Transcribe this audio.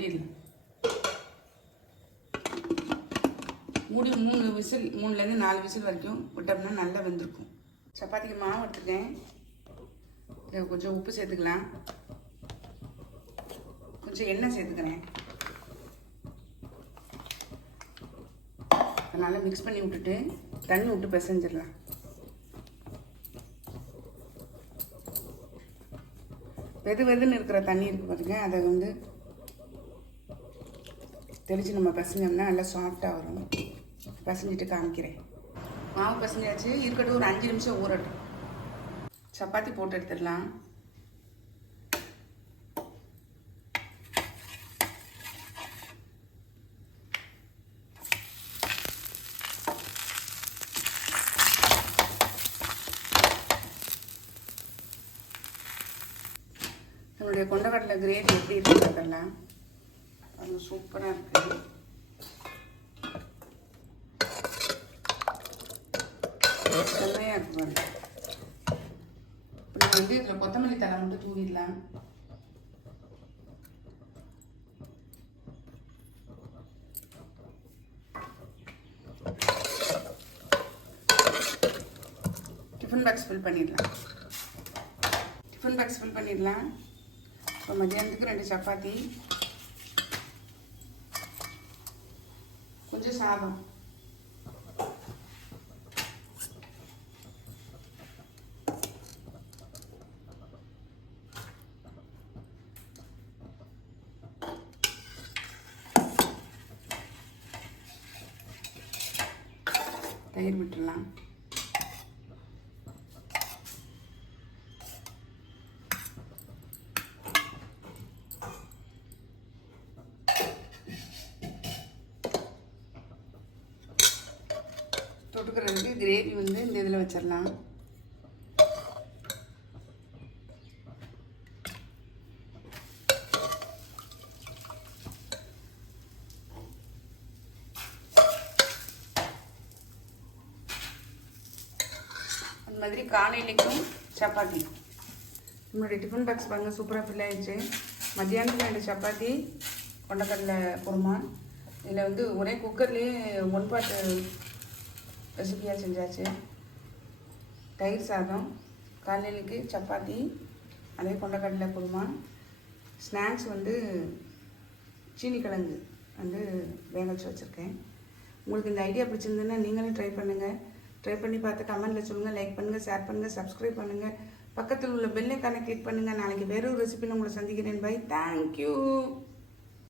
மூடிடலாம். மூடி 3 whistle 3லேருந்து 4 whistle வரைக்கும் விட்டோம்னா நல்லா வெந்திருக்கும். சப்பாத்திக்கு மாவு எடுத்துக்கேன். இதை கொஞ்சம் உப்பு சேர்த்துக்கலாம். கொஞ்சம் எண்ணெய் சேர்த்துக்கிறேன். நல்லா மிக்ஸ் பண்ணி விட்டுட்டு தண்ணி விட்டு பிசைஞ்சிடலாம். வெதுன்னு இருக்கிற தண்ணி இருக்குது பாருங்க, அதை வந்து தெளித்து நம்ம பிசைஞ்சோம்னா நல்லா சாஃப்டாக வரும். பிசைஞ்சிட்டு காமிக்கிறேன். மாவு பிசைஞ்சாச்சு, இருக்கட்டும். ஒரு 5 நிமிஷம் ஊறட்டும். சப்பாத்தி போட்டு எடுத்துடலாம். நம்மளுடைய கொண்டக்கடலை கிரேவி எப்படி இருக்குன்னு பார்த்துடலாம். அது சூப்பராக இருக்குது. செம்மையாக இருக்கு பாருங்க. இப்போ நம்ம வந்து இதில் கொத்தமல்லி தழை மட்டும் தூவிடலாம். டிஃபன் பாக்ஸ் ஃபில் பண்ணிடலாம். இப்போ மதியானத்துக்கு 2 சப்பாத்தி, கொஞ்சம் சாதம், தயிர் விட்டுடலாம். தொட்டுக்கிறதுக்கு கிரேவி வந்து இந்த இதில் வச்சிடலாம். அந்த மாதிரி காலையிலைக்கும் சப்பாத்தி. நம்மளுடைய டிஃபன் பாக்ஸ் பாருங்கள் சூப்பராக ஃபில் ஆகிடுச்சு. மத்தியானத்துக்கு 2 சப்பாத்தி, கொண்டக்கடலை குருமா. இதில் வந்து ஒரே குக்கர்லேயே 1 பாட் ரெசிபியாக செஞ்சாச்சு. தயிர் சாதம், காலையிலுக்கு சப்பாத்தி, அதே கொண்டக்கடலை குருமா. ஸ்நாக்ஸ் வந்து சீனிக்கிழங்கு வந்து வேக வச்சு வச்சுருக்கேன். உங்களுக்கு இந்த ஐடியா பிடிச்சிருந்ததுன்னா நீங்களும் ட்ரை பண்ணுங்கள். ட்ரை பண்ணி பார்த்து கமெண்ட்டில் சொல்லுங்கள். லைக் பண்ணுங்கள், ஷேர் பண்ணுங்கள், சப்ஸ்கிரைப் பண்ணுங்கள். பக்கத்தில் உள்ள பெல் ஐகானை கிளிக் பண்ணுங்கள். நாளைக்கு வேற ஒரு ரெசிபின்னு உங்களை சந்திக்கிறேன். பை. தேங்க்யூ.